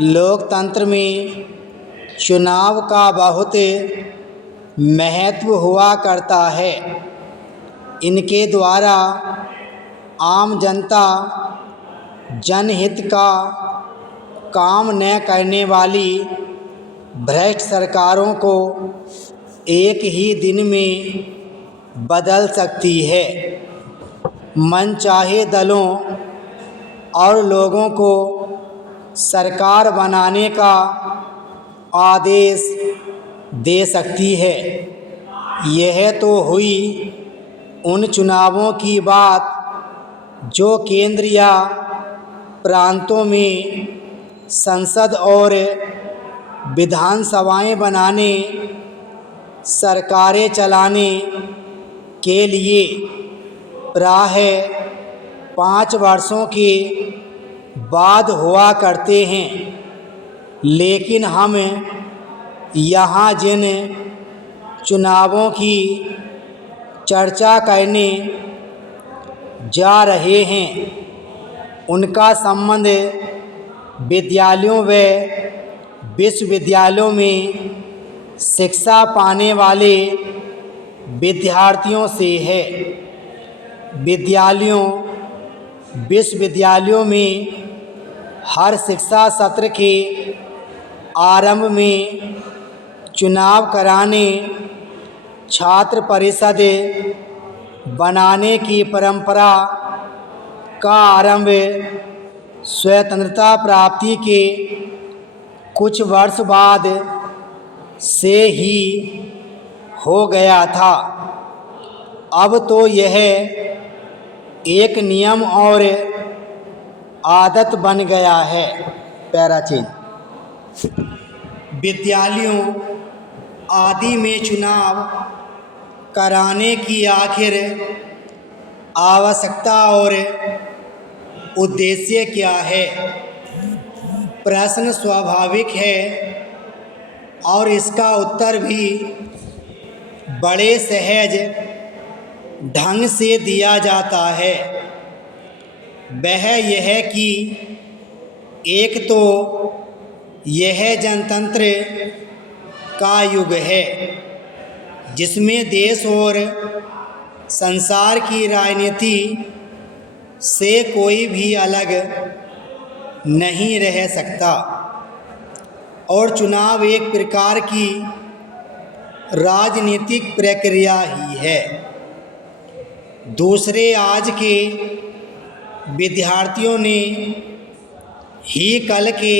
लोकतंत्र में चुनाव का बहुत महत्व हुआ करता है। इनके द्वारा आम जनता जनहित का काम न करने वाली भ्रष्ट सरकारों को एक ही दिन में बदल सकती है। मनचाहे दलों और लोगों को सरकार बनाने का आदेश दे सकती है। यह तो हुई उन चुनावों की बात जो केंद्र या प्रांतों में संसद और विधानसभाएं बनाने, सरकारें चलाने के लिए प्राय 5 वर्षों के बाद हुआ करते हैं। लेकिन हम यहाँ जिन चुनावों की चर्चा करने जा रहे हैं उनका संबंध विद्यालयों व विश्वविद्यालयों में शिक्षा पाने वाले विद्यार्थियों से है। विद्यालयों विश्वविद्यालयों में हर शिक्षा सत्र के आरंभ में चुनाव कराने, छात्र परिषद बनाने की परंपरा का आरंभ स्वतंत्रता प्राप्ति के कुछ वर्ष बाद से ही हो गया था। अब तो यह एक नियम और आदत बन गया है। पैराचीन विद्यालयों आदि में चुनाव कराने की आखिर आवश्यकता और उद्देश्य क्या है? प्रश्न स्वाभाविक है और इसका उत्तर भी बड़े सहज ढंग से दिया जाता है। वह यह कि एक तो यह जनतंत्र का युग है जिसमें देश और संसार की राजनीति से कोई भी अलग नहीं रह सकता और चुनाव एक प्रकार की राजनीतिक प्रक्रिया ही है। दूसरे, आज के विद्यार्थियों ने ही कल के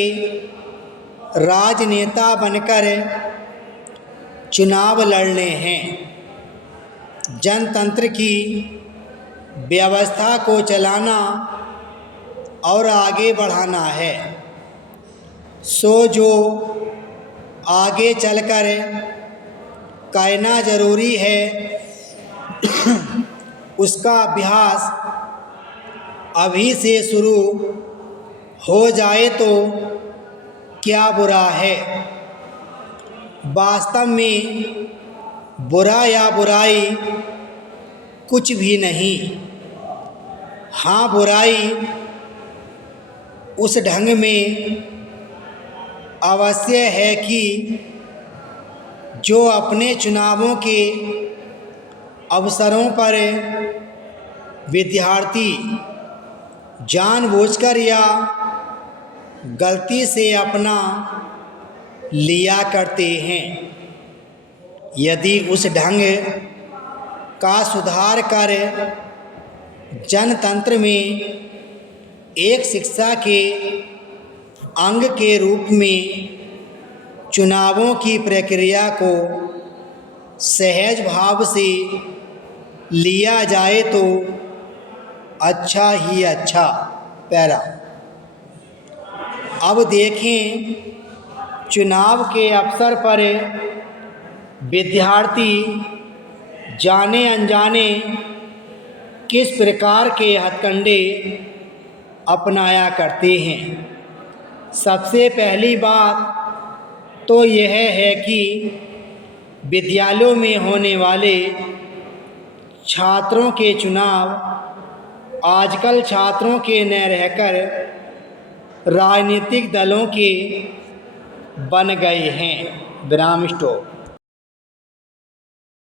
राजनेता बनकर चुनाव लड़ने हैं। जनतंत्र की व्यवस्था को चलाना और आगे बढ़ाना है। सो जो आगे चलकर कहना ज़रूरी है उसका अभ्यास अभी से शुरू हो जाए तो क्या बुरा है। वास्तव में बुरा या बुराई कुछ भी नहीं। हाँ, बुराई उस ढंग में अवश्य है कि जो अपने चुनावों के अवसरों पर विद्यार्थी जानबूझकर या गलती से अपना लिया करते हैं। यदि उस ढंग का सुधार कर जनतंत्र में एक शिक्षा के अंग के रूप में चुनावों की प्रक्रिया को सहज भाव से लिया जाए तो अच्छा ही अच्छा। पैरा अब देखें, चुनाव के अवसर पर विद्यार्थी जाने अनजाने किस प्रकार के हथकंडे अपनाया करते हैं। सबसे पहली बात तो यह है कि विद्यालयों में होने वाले छात्रों के चुनाव आजकल छात्रों के न रहकर राजनीतिक दलों के बन गए हैं। विराम स्टॉप।